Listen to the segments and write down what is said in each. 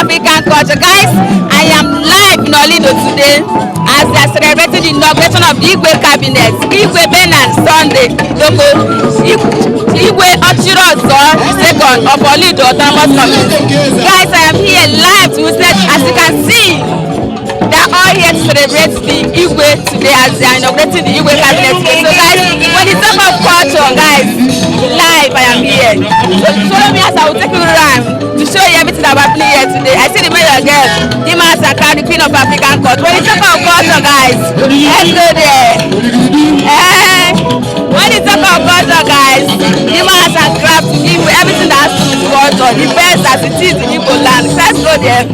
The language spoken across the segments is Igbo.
African culture. Guys, I am live in Olido today as they are celebrating the inauguration of the Igwe cabinet. Igwe and Sunday, Idoko, Igwe Ochirozo, second of Olido autonomous community. Guys, I am here live to witness, as you can see. They are all here to celebrate the Igwe today as they are inaugurating the Igwe cabinet. So guys, when it's talk of culture, guys, live I am here. So follow me as I will take you around to show you everything that I'm happening here today. I see the mayor girl, Nsukka, the queen of African culture. When it's talk of culture, guys, let's go there. When it's talk of culture, guys, Nsukka to give everything that has to do with culture, the best as it is in Igbo land. Let's go there.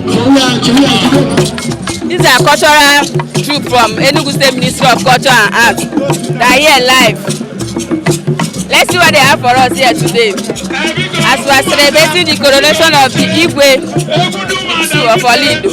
This is a cultural troop from Enugu State Ministry of Culture and Arts. They are here live. Let's see what they have for us here today. As we are celebrating the coronation of the Igwe of Olido.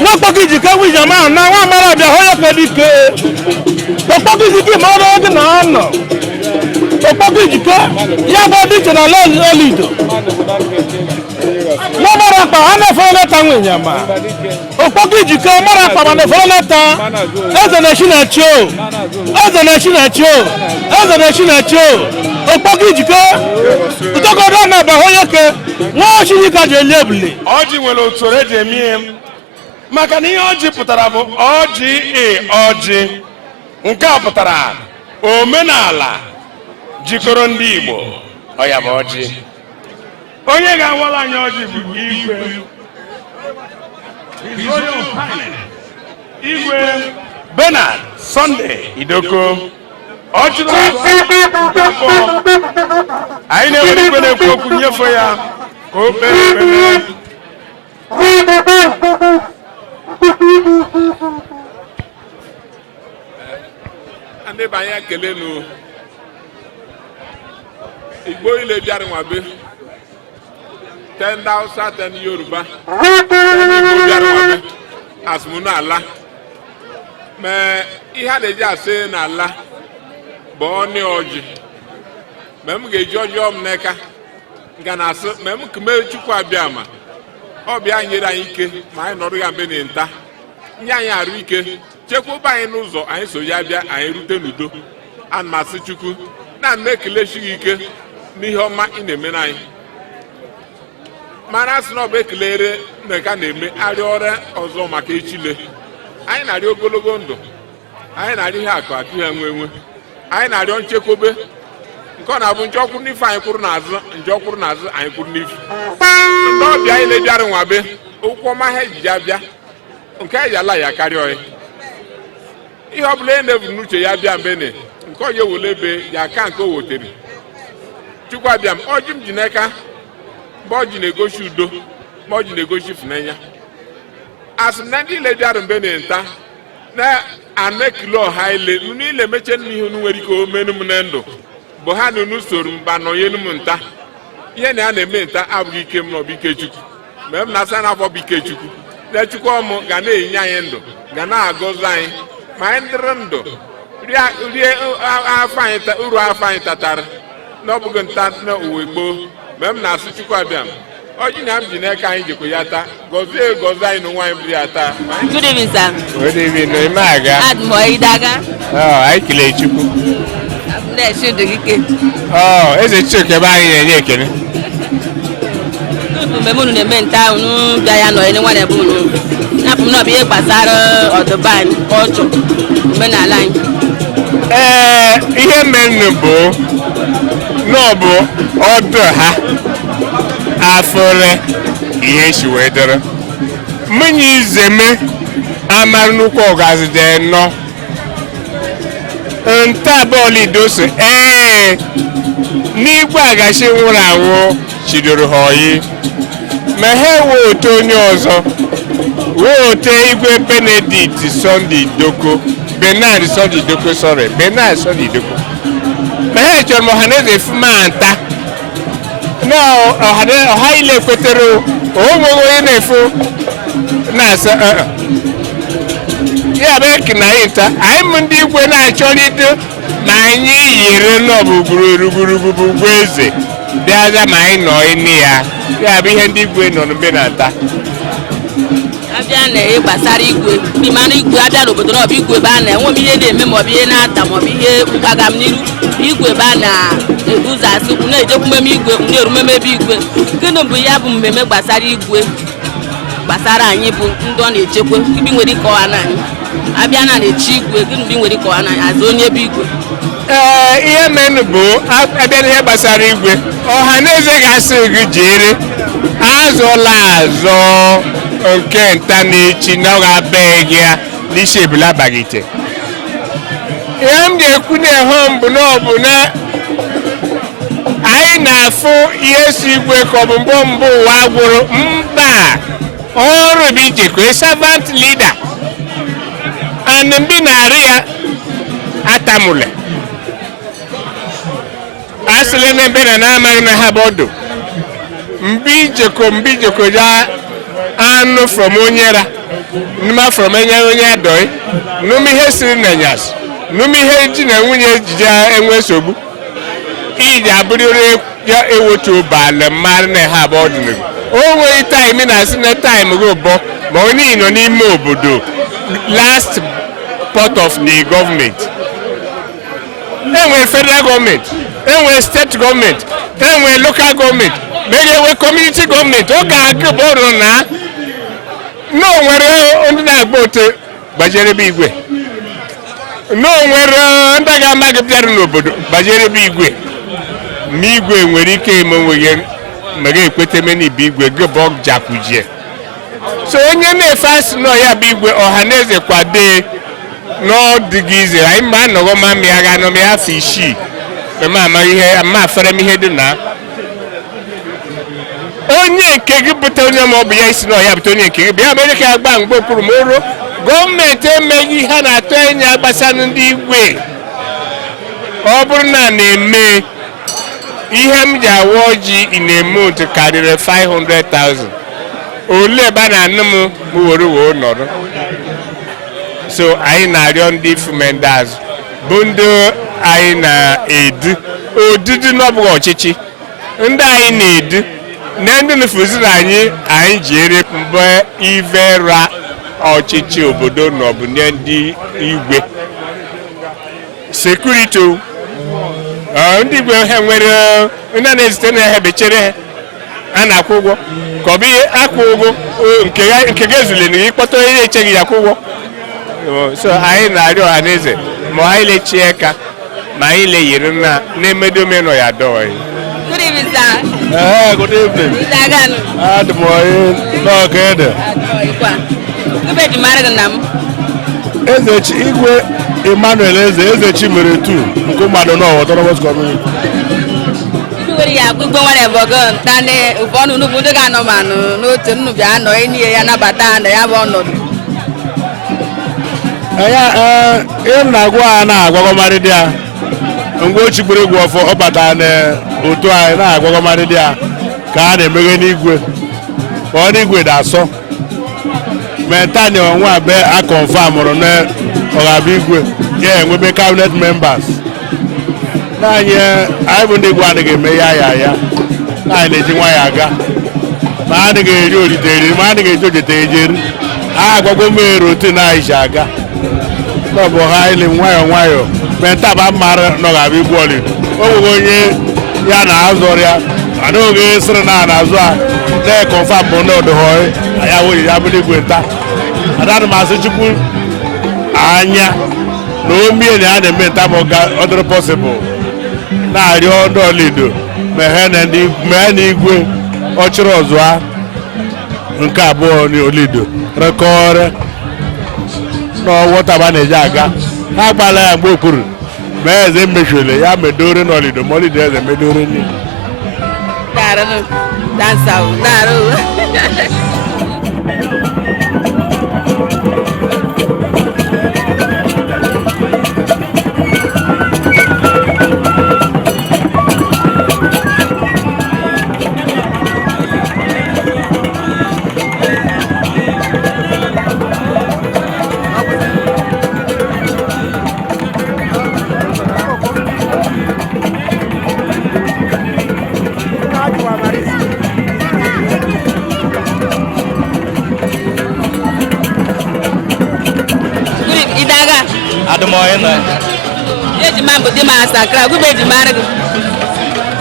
No pokiji ka wi jama na wa mara bia hoya pedike. To pokiji ki mo ro na no. To pokiji ka ya bụ dị iche na Olido mara akpa a na-efere leta nwe nyama okpoko ijikọ mara akpa ma na-efere leta eze na-echi na-echi o eze na-echi na-echi o eze na-echi na-echi o okpoko ijikọ ụtọgodo na-aba onye ke nwa Chineke ji eli ebuli ọjị nwere usoro eji eme ihe maka na ihe ọjị pụtara bụ ọjị nke a pụtara omenala jikọrọ ndị Igbo ọ ya bụ ọjị onye ga-awala anyị ọjị bụ Igwe Bernard Sunday Idoko Ochirozo anyị na-enwere igwe na-ekwu okwu nyefe ya ka o kpee ekpere ndị banye ekele nụ Igbo ile bịara nwabe ten Hausa ten Yoruba Igbo bịara nwabe asụmụ n'ala ma ihe a na-eji asị n'ala bụ ọnị ọjị ma m ga-eji ọjọọ m n'aka nga na-asị ma m kume Chukwu abịa ma ọ bịa nyere anyị ike ma anyị nọrọ ya mgbe na nta nye anyị arụ ike chekwaba anyị n'ụzọ anyị so ya bịa anyị rute n'udo ana m asị Chukwu na m ekelechi gị ike n'ihe ọma ị na-eme anyị mana asị na ọ bụ ekelere nneka na-eme arịa ọrịa ọzọ maka echile anyị na-arịọ ogologo ndụ anyị na-arịọ ihe akụ akụ ya nwe nwe anyị na-arịọ nchekwube nke ọ na-abụ nje ọkwụrụ n'ife anyị kwụrụ n'azụ nje ọkwụrụ n'azụ anyị kwụrụ n'ife ndị ọbịa anyị na-ebiara nwabe okwu ọma ha ejiji abịa nke anyị ala ya karịa ọyị ihe ọ bụla e na-ebu n'uche ya bịa mgbe nke onye wole ebe ya aka nke o wotere Chukwu abịa m ọjị m ji n'aka mgbe ọjị na-egosi udo mgbe ọjị na-egosi ịfụnanya asị m na ndị ile bịara mgbe na nta na anụ ekilo ọha ile nunu ile meche nnu ihe unu nwere ike omenu m na ndụ bụ ha na unu soro mba nọnyelu m nta ihe na ya na-eme nta abụghị ike m n'ọbụ ike Chukwu mgbe m na-asa na afọ bụ ike Chukwu na Chukwu ọmụ ga na-enye anyị ndụ ga na-agọzi anyị ma anyị dịrị ndụ rie uru afọ anyị tatara na ọ bụghị nta na uwe gboo mgbe m na-asị Chukwu abịa m ọjị na m ji n'aka anyị jikwa ya taa gọzie gọzie anyị na nwaanyị bụrụ ya taa. Good evening, sir. Good evening, ime aga. Admoidaga. Anyị kelee Chukwu. Na-eche dogike. Eze Chukwu ebe anyị na-enye ekele. Mgbe unu na-eme nta unu bịa ya nọ ene nwanne bụ unu. Napụ m na ọ bụ ihe gbasara ọdụban ọjọ omenala anyị. Ihe mmenụ bụ na ọ bụ ọdụ ha afọre ihe si wee dịrị mmanya izeme amara nnukwu ọgazide nọ nta bụ Olido so n'igwe agachi nwụrụ anwụ chidoro ha oyi ma ha wee ote onye ọzọ wee ote Igwe Benedict Sunday Idoko Bernard Sunday Idoko sorry Bernard Sunday Idoko ma ha chọrọ m ọhaneze efuma nta na ọha ile kwetere onwe onye na-efu na-asa ya bụ eke na anyị nta anyị m ndị Igwe na-achọrịta ma anyị yiri n'ọbụgburugburugbu Igboeze bịaza ma anyị nọ ịnị ya bụ ihe ndị Igwe nọ n'mbe na-ata abịa na gbasara Igwe ndị mmanụ Igwe abịa n'obodo na ọ bụ Igwe ebe a na-enwe m ihe na-eme maọbụ ihe na-ata maọbụ ihe ụkaga m n'iru Igwe ebe a na-ebu ụzọ asị kwu na-ejekwu mmemme Igwe na-erumeme ebe Igwe gịnị bụ ya bụ mmemme gbasara Igwe gbasara anyị bụ ndị ọ na-echekwa ibi nwere ike ọha na anyị abịa na-echi Igwe gịnị bụ nwere ike ọha na anyị azụ onye ebe Igwe ihe menụ bụ abịa n'ihe gbasara Igwe ọha na eze ga-asị gị jere azụla azọ nke nta n'echi na ọ ga-abịa gị n'isi ebula bagite ihe m ga-ekwu na-ehụ mbụ na ọ bụ na anyị na-afụ ihe si Igwe ka ọ bụ mbụ ụwa gwụrụ mba ọrụ bụ ijekwa servant leader and mbi na-arị ya atamụle asịrị na ebe na-amaghị na ha bụ ọdụ mbi jeko ya anụ from onyera numa from onye adọghị nụmụ ihe siri na nyasị nụmụ ihe ji na nwunye ejije enwe nsogbu iji abụrịrị ya ewotu ụbala mmadụ na ha abụọ ọdịnihu o nwere taịm na-asị na taịm gị ụbọ ma onye nọ n'ime obodo last part of the government enwere federal gọọmenti enwere steeti gọọmenti enwere local gọọmenti mere enwe community gọọmenti ọ ga-agụ bụrụ na onwere ndị na-agba ote gbajere ebe igwe n'onwere ndị ga-ama gị bịara n'obodo gbajere ebe igwe ma igwe nwere ike eme onwe ya mere ekwete menibe igwe gị bụ jakujie so onye na-efe asị nọ ya bụ igwe ọha na eze kwade n'ọdịghị ize anyị mgbe anọghọ ma mị agha anọ m ya afọ 6 ama afere m ihe dị na onye nke gị bute onye ma ọ bụ ya isi na ọya bute onye nke gị bịa mere ka agba mgbe okpuru ma oro gọọmenti emeghị ihe na-atụ anya gbasara ndị igwe ọ bụrụ na na-eme ihe m ji awa ọjị na-eme otu karịrị 500,000 ole ebe a na-anụ m were wee nọrọ so anyị na-arịọ ndị fumendazụ bụ ndị anyị na-edu odudu n'ọbụghị ọchịchị ndị anyị na-edu na ndị nufuziri anyị ji ere mgbe ivera ọchịchị obodo na ọbụnye ndị igwe sekuriti ndị igwe ha nwere ndị na-ezite na ha bechere ha na-akwụ ụgwọ ka ọ bụ ihe akwụ ụgwọ nke ga-ezule na ịkpọta onye echeghị ya akwụ ụgwọ so anyị na-arịọ ọha na eze ma anyị lechie ka ma anyị lenyere na na-emedome nọ ya dọọ. Good evening, sir. Good evening. Ezechi Igwe Emmanuel Ezechi mere tu nke mmadụ n'ọwa autonomous community. Igwe ya gbogbo nwere bogo ntane ụfọdụ nnukwu ndị ga-anọmanụ n'otu nnukwu anọ enyi ya nabata na ya bụ ọnọdụ. Ihe m na-agwa ha na-agwagọmarị dị ya mgbe o chigburu egwu ọfọ ọ batara n'otu anyị na-agwagọmarị dị ya ka a na-emeghe n'igwe ka ọ n'igwe da-asọ mentani onwe abe a confirmụrụ na ọgaba igwe ya enwebe cabinet members anyị bụ ndị igwe anaghị eme ya anyị na-eji nwa ya aga ma a naghị eri orite eri ma a naghị eji ojete ejeri a agwagwo mmeri otu na-aịji aga n'ọbụ ha ile nwayọọ nwayọọ menta ba mara n'ọgaba igwe Olido o nweghị onye ya na-azọrọ ya anaghị sịrị na azụ a na-ekọnfam bụ na ọdụhọị ya wụghị ya bụ igwe nta adana m asị chukwu anya na omie na a na-eme nta ma ọ dịrị pọsịbụl na-arịọ ndị Olido mee na igwe Ochirozo nke abụọ na Olido rekọrọ n'ọwọtaba na-eji aga ha gbala ya mgbe okpuru ma eze mmechiele ya medore n'Olido ma Olido eze medore nne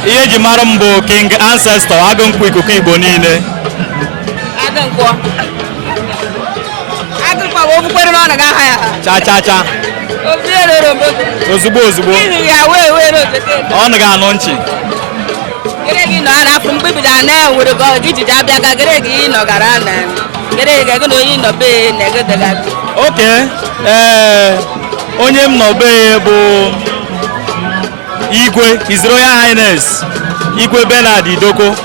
ihe eji mara m bụ King Ancestor agụnkwụ ikuku Igbo niile cha cha cha ozugbo ozugbo ọ na ga-anụ nchi oke onye m nọ be bụ Igwe His Royal Highness Igwe Bernard Idoko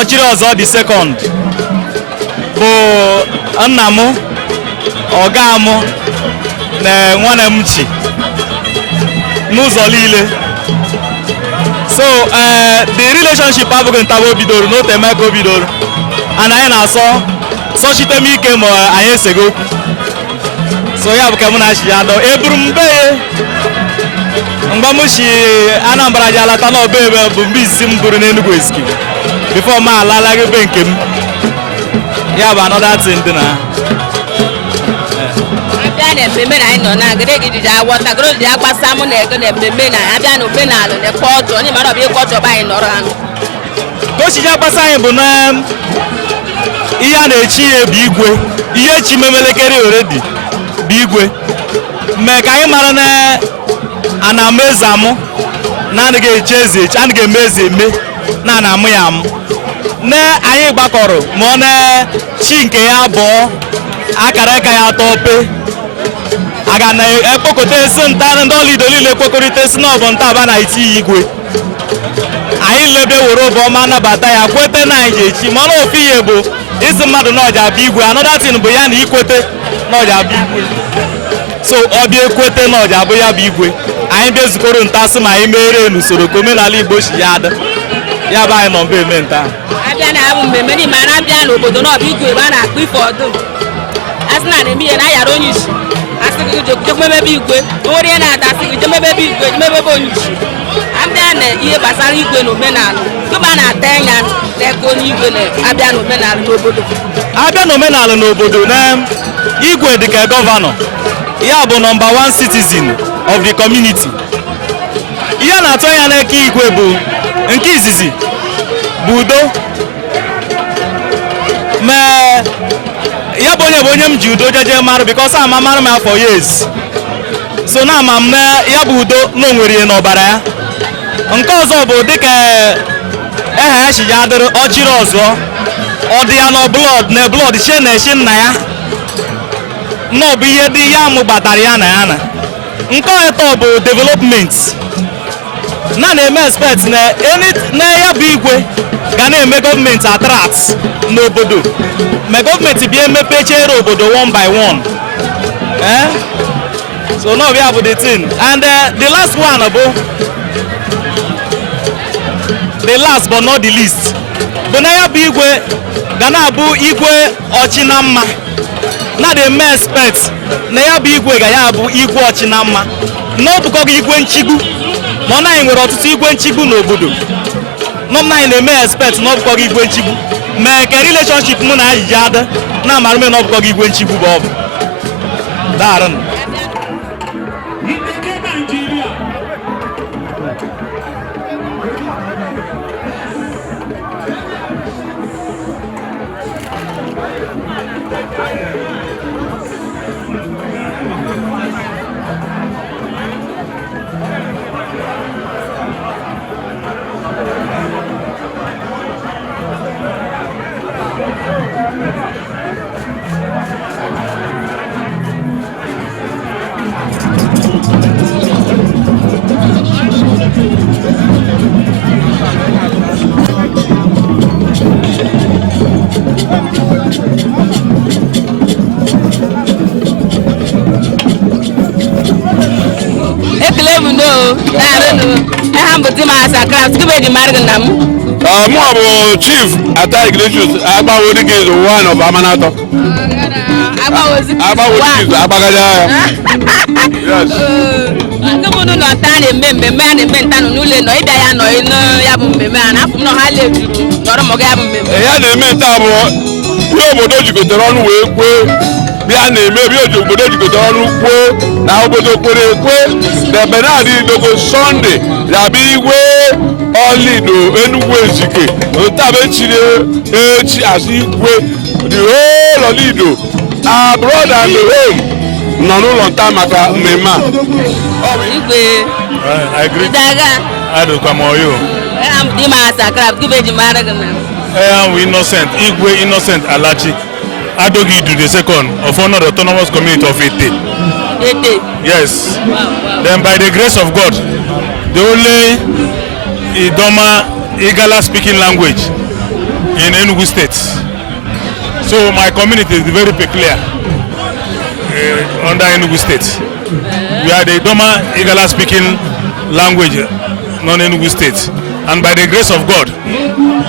Ochirozo the second bụ nna m ọga m na nwanne m chi n'ụzọ niile so the relationship abụghị ntaba bidoro n'otu emeka o bidoro and anyị na-asọ sọchite m ike ma anyị esego okwu so ya bụ ka m na-achị ya dọ eburu m be Mgbamushi Anambra jalata na obebe bụ mgbe isi m bụrụ n'Enugu Ezike before ma alala gị be nke m ya bụ another thing dị na abịa na mmemme na anyị nọ na gịrị gị ji agwọta gịrị ji agbasa mụ na ego na mmemme na abịa na omenala na kọlchọ onye mara ọbịa kọlchọ bụ anyị nọrọ anụ ka o si ji agbasa anyị bụ na ihe a na-echi ya bụ igwe ihe echi memelekere oredi bụ igwe mee ka anyị mara na ana amụ eze amụ na anaghị eche eze echi anaghị eme eze eme na ana amụ ya amụ na anyị gbakọrọ ma ọ na chi nke ya abụọ akara aka ya atọ pe aga na ekpokọta esi nta ndị Olido niile ekpokọrịta esi n'ọbụ nta aba na iti ya igwe anyị lebe were obe ọma nabata ya kwete na anyị ji echi mana ofu ihe bụ isi mmadụ na ọja abịa igwe another thing bụ ya na ikwete na ọja abịa igwe so ọ bịa ekwete na ọja abụ ya bụ igwe anyị bịa zukọrọ nta sị ma anyị mere n'usoro ka omenala Igbo si ya ada ya bụ anyị nọ mbe eme nta abịa na abụ mmemme n'ime a na-abịa n'obodo na ọbụ igwe ebe a na-akpọ ife ọdụm asị na na-eme ihe na ayara onye isi asị gị jemebe igwe o nwere ihe na-ada asị gị jemebe igwe jemebe onye isi abịa na ihe gbasara igwe na omenala gụba na-ata anya n'eke onye igwe na-abịa na omenala n'obodo abịa na omenala n'obodo na igwe dịka gọvanọ ya bụ nọmba 1 citizen of the community ihe na-atụ anya n'eke igwe bụ nke izizi bụ udo mee ya bụ onye m ji udo jeje marụ because ama mara m ya for years so na ama m na ya bụ udo na onwere ihe n'ọbara ya nke ọzọ bụ dịka ehe ya shi ya dịrị Ochirozo ọ dị ya na blood she na-eshi nna ya na ọ bụ ihe dị ya mụbatara ya na ya na nke ọtọ bụ development na-eme expect na ya bụ igwe ga na-eme gọọmenti attract n'obodo ma gọọmenti bịa emepechere obodo one by one so no ya bụ the thing and the last one bụ the last but not the least bụ na ya bụ igwe ga na-abụ igwe ọchị na mma na the eme expect na ya bụ igwe ga ya bụ igwe ọchị na mma na ọ bụkwa igwe nchigbu ma ọ naghị nwere ọtụtụ igwe nchigbu n'obodo nọmna anyị na-eme expect na ọ bụkwa igwe nchigbu mee ka relationship mụ na ajiji ada na amara m na ọ bụkwa igwe nchigbu bụ ọ bụ daarụ Mụ bụ Chief Ata Ignatius Agbawozi gị is one of Amanato. Agbawozi gị agbagaja ya. Yes. Nke bụ n'ụlọ nta na-eme mmemme a na-eme nta n'ụlọ nọ ịbịa ya nọ ya bụ mmemme a na-afụ m na ha lejuru nọrọ mọga ya bụ mmemme. Ya na-eme nta bụ ihe obodo jikọtara ọnụ wee kwee bịa na-eme ebe obodo jikọtara ọnụ kwuo na obodo kwere ekwe na Bernard Idoko Sunday ya-abịa igwe Olido Enugu Ezike otabechiri echi as igwe the whole Olido abroad and home nọ n'ụlọ nta maka mmemme a. Igwe Innocent Igwe Innocent Alachi Adogidu the second of honor the autonomous community of Ete. Yes. Wow. Then by the grace of God, the only Idoma Igala speaking language in Enugu State. So my community is very peculiar under Enugu State. We are the Idoma Igala speaking language non-Enugu State. And by the grace of God,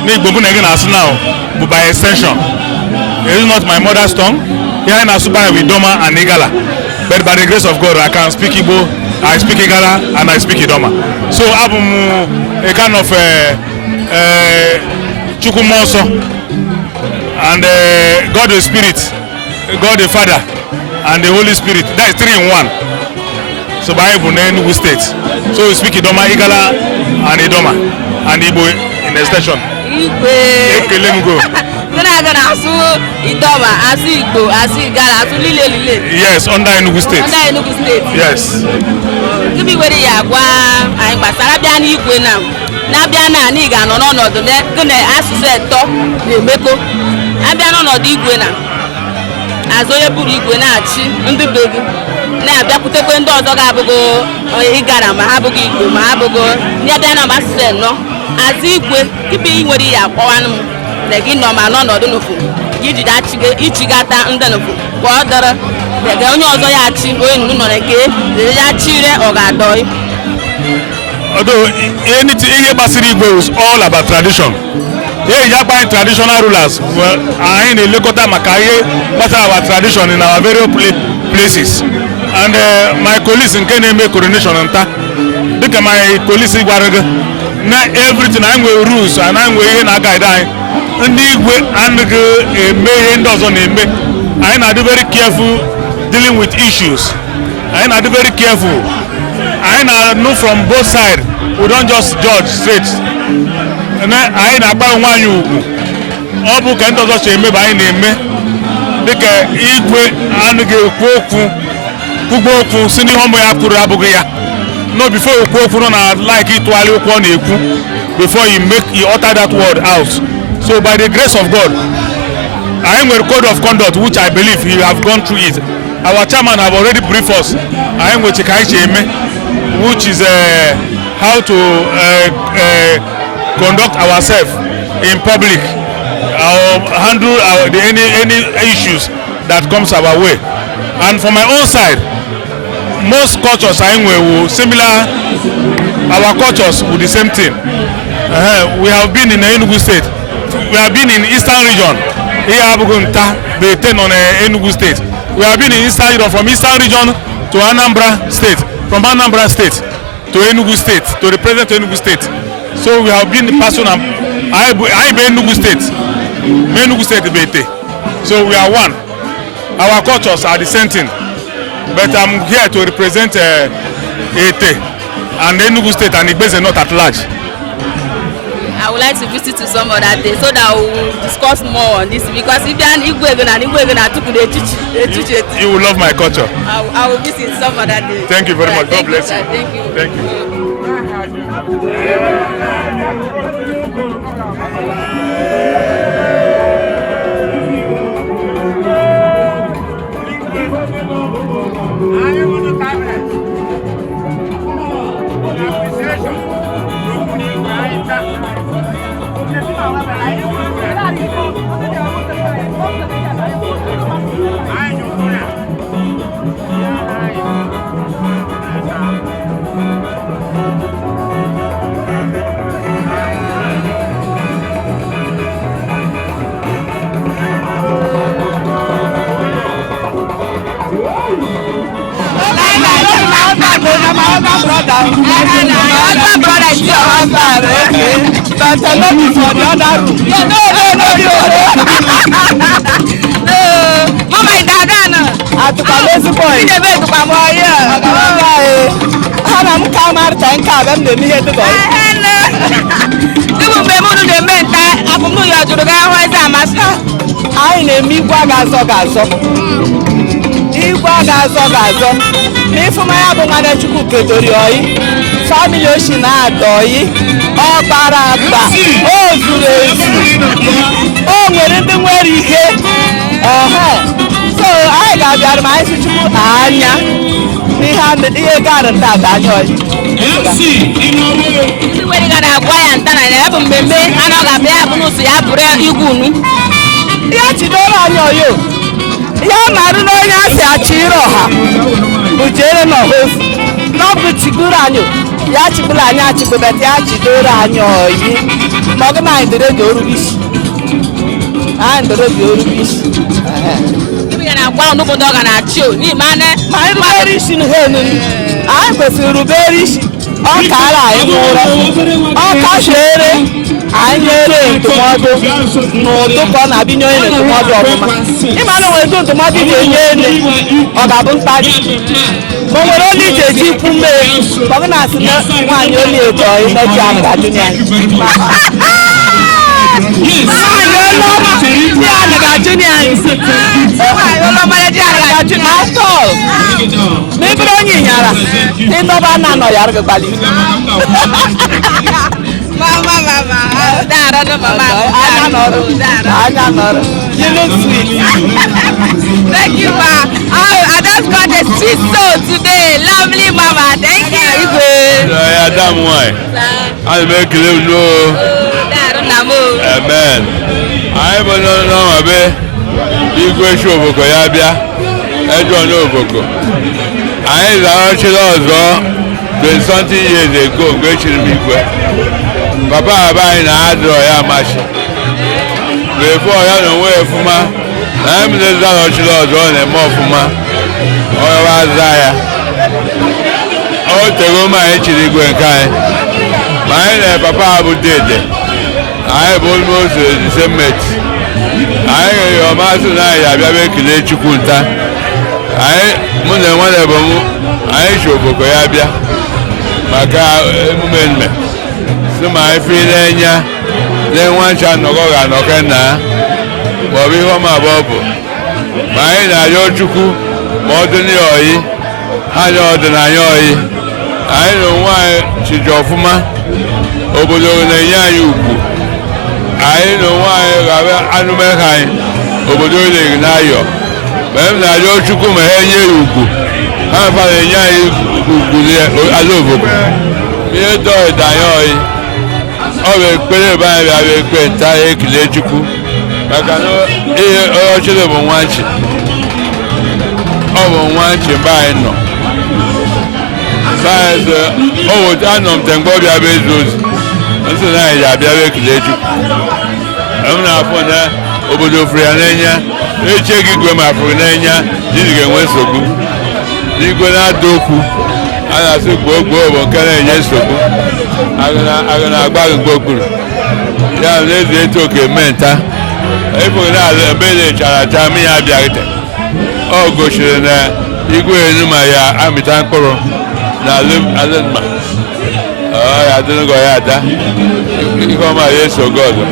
now, by extension, it is not my mother's tongue. Here in Asuba with Doma and Igala. But by the grace of God, I can speak Igbo I speak Igala and I speak Idoma. So I'm a kind of Chukumoso and God the Spirit, God the Father and the Holy Spirit. That is 3 in 1. So by Enugu State. So we speak Idoma, Igala and Idoma and Igbo in extension. Igwe. Idoma, as Igbo, as Igala, as Lile. Yes, under Enugu State. Under Enugu State. Yes. Give me where you are. I'm Basarabian Igwe now. Nabiana Niga, no, the as you said, talk, Meko. Abiano no Igwe now. As Oyebu Igwe now, and the baby. Now, Bakuteko and Dogabugo, or Igara, Mahabugi, Mahabugo, Niabana Master, no. As Igwe, keeping where you are. Legi normal no do nufu yiji da ichigata ndanofu bodara legi onye ozo ya chi oyi nu no legi ya chire ogadoi. Although anything here basiri Igbo is all about tradition. Here you find traditional rulers. Well, I in the Lekota Makaye, but our tradition in our various places. And my colleagues in Kenya make coronation and ta. Look at my colleagues in Guaraga. Now everything I'm with rules and I'm with na guide. Igwe and may does on him. I am very careful dealing with issues. I am very careful. I know from both sides. We don't just judge straight. And I am about one you. All book and does me by name. Because Igwe and Kuboku, sending home by Akurabugia. No, before you go for like it while you go before you utter that word out. So by the grace of God, I am a code of conduct which I believe you have gone through it. Our chairman have already briefed us. I am with Chikaisheme, which is how to conduct ourselves in public, handle any issues that comes our way. And from my own side, most cultures I am similar. Our cultures with the same thing. We have been in the Enugu State. We have been in Eastern region. Here they turn on Enugu State. We have been in Eastern region, from Eastern region to Anambra State, from Anambra State to Enugu State, to represent Enugu State. So we have been the person. I be Enugu State, Enugu State bete. So we are one. Our cultures are the same thing, but I'm here to represent Ete and Enugu State and Igboeze not at large. I would like to visit to some other day so that we will discuss more on this, because if you are Igwe and Igwe, you will love my culture. I will visit some other day. Thank you very much. God bless you. Thank you. Thank you. Brother is your husband, okay? But not for the other room. No. Mama is Dagana. At the Palace boy. The bed to my I'm coming to come and the meat to go. You will be able to make that. I'm going to the guy who is a master. I name me Wagazo. Igwe If my abomada chukuke dorioi, family oshina doi, o baraba, o zurezi, o werende werike. So I got your mind to chuku anya. Ni hand the garanta danyo. See where you got a boy and tana haven't been made, and I got there to see a prayer you go. Yes, you don't know you. Ya maruno ya se Ochiroha. Ujere no hof. No butigura anyo. Ya chibula anya chibebeti ya chidora anyo yi. Moga na indere de orubishi. Indere de orubishi. Ibi na kwa no bodo ga na chi o. Ni mane. Ma iri ri shin he ni. anyị kwesịrị rubere isi ọ kaara anyị n'ụra ọ kashiere anyị nyere ndụmọdụ n'ụdụ ka ọ na-abịnye onye ndụmọdụ ọfụma ịma na onwere ndụmọdụ iji enye ene ọ ga-abụ mkparị ma o nwere onye iji eji ikwu mmiri ọ bụ na-asị na nwaanyị onye edo imeji ahụ ga-ajụ ya n'ebere onye ịnyara ịdọba na anọ ya arụgbali anya nọrọ you look sweet. Thank you, ma. Oh, I just got a sweet soul today. Lovely mama. Thank you. Yeah, damn why. I make you know. Amen. I don't know about Igwe show boko ya bia. Ejo no boko. I la Ochirozo 20 years ago gbe chiri mi Igwe. Papa abai na adro ya mashi. Before ya no way fuma. Na mi le za Ochirozo na mo fuma. O wa za ya. O tego ma e chiri Igwe nkai. My papa abu dede. I have almost the same mate. I am master na ya bia be kile chukunta. I mo na one ebo mu. I show boko ya bia. Maka emume. So my feel nya. Then one chan no go ga no kenna. Bo bi ho ma bobo. My na yo chuku. Mo de ni oyi. Ha yo de na yo oyi. I know why chi jofuma. Obollo na ya yuku. I know why Anumekai, Obollo na yo. But na yo chuku me henye yuku. Ha fa nya yuku alovo. Mi do dayo. O be pere ba ya be pe ta e kile chuku. Maka no o chile bo nwanchi. O bo nwanchi ba no. Ba o anom tengbo bia bezozi. Nso na ya bia be kile chuku. Na afọ na obodo Ofria n'enya eche gị Igwe ma afọ n'enya dị ga-enwe nsogbu Igwe na-adokwu a na-asị gboo bụ nke na-enye nsogbu aga na-agba gị mkpokpuru ya na-ezi etu oke menta ịfụ na-ala ebe na-echara acha mmiri abịaghịte ọ gosiri na Igwe enu ma ya amịta mkpụrụ na alịma ya dịnụgọ ya ada ihe ọma ya eso gọdụ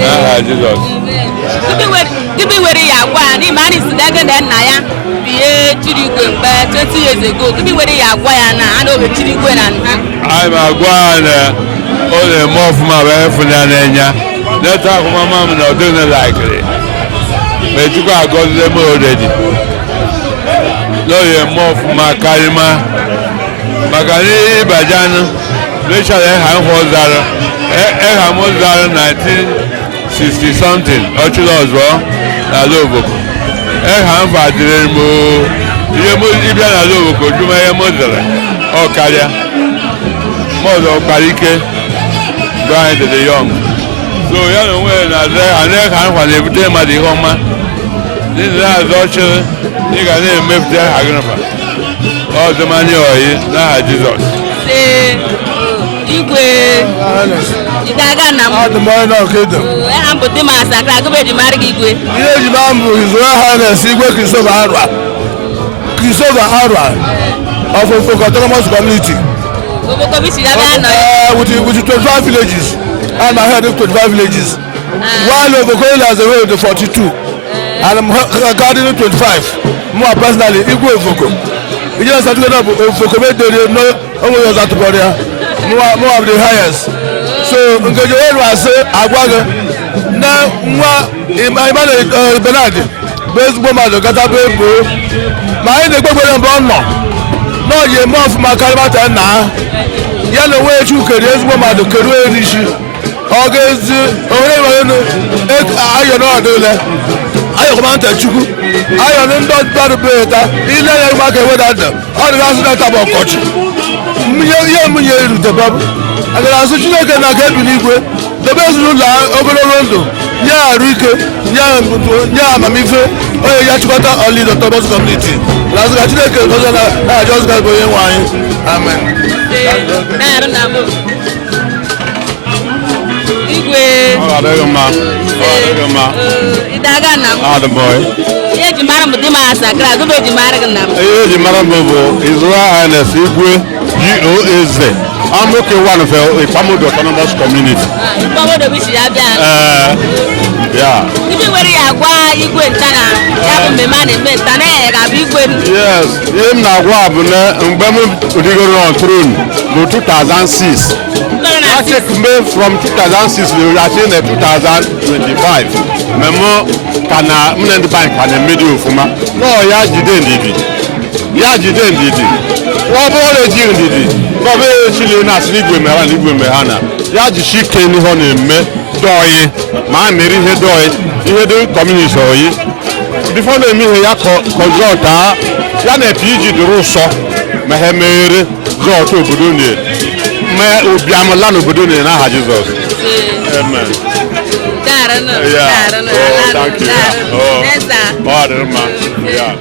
Jesus. Give me where you are. Ni man is there na ya. Be Igwe 20 years ago. Give me where you are na. I know we Igwe na. I'm a guana. All the more from my wife and Enya. Let's talk about mom no doesn't like it. But you got them already. No, you're more from my Kalima. Magani Bajana. They shall have Hozara. Hozara 1960 something. Ochirozo na Loboko. Ha dire mo. Ye mo ibia na Loboko juma ye mo zere. O karia. Mo do parike. Brian the young. So ya no we na ze ane kan kwa le bute ma di homa. Ni na zoche ni ga na mefte agnafa. O de mani oyi na Jesus. Igwe Igaga na mo. The man no kedo. I'm putting my sakra go be di mari Igwe. Ile ji ba mu His Royal Highness Igwe Christopher Arwa of Autonomous Community. With 25 villages. And I heard of 25 villages. While Obollo has a road to 42. And I'm guarding 25. More personally, Igwe Voko. We just have to get up Voko made no only was at the body. More of the highest. So Ngojo was Agwaga. Now Bernard baseball man gata bebo. My in the gbogbo no. No ye more from my Kalibata na. Yellow way to careers woman to career issue. August I know do that. I command Chuku. I am not bad better. He let market with that. All the last night about coach. The Bob. And the last you can get Igwe. The best rule Obollo-Afor. Yeah, Rike. Yeah, Mamife. Oh, yeah, Olido Community. Last I just got going wine. Amen. Igwe. Idaga nam. The boy. Ye jimara mudi ma sakra, do jimara nam. Jimara bobo Israel and Igwe Igboeze. I'm looking one of a Pamodo autonomous community. Pamodo which yeah. Even where you are, Igwe Tana, Yabu Mane, Tana, Igwe. Yes, him now on throne to 2006. I take me from 2006 to 2025. Memo kana mnende bank kana medio fuma. No ya jide ndidi. Ya jide ndidi. Wo bo le jide ndidi. Ko be chile na Igwe mera Igwe mehana. Ya ji shike ni ho na eme doye. Ma meri he doye. Ihe do community oyi. Before na emi he ya consult ya na PG duru so. Ma he mere zo to obodo ni. Ma obiam la no obodo ni na ha Jesus. Amen. Yeah. Oh, thank you. Oh, man. Yeah.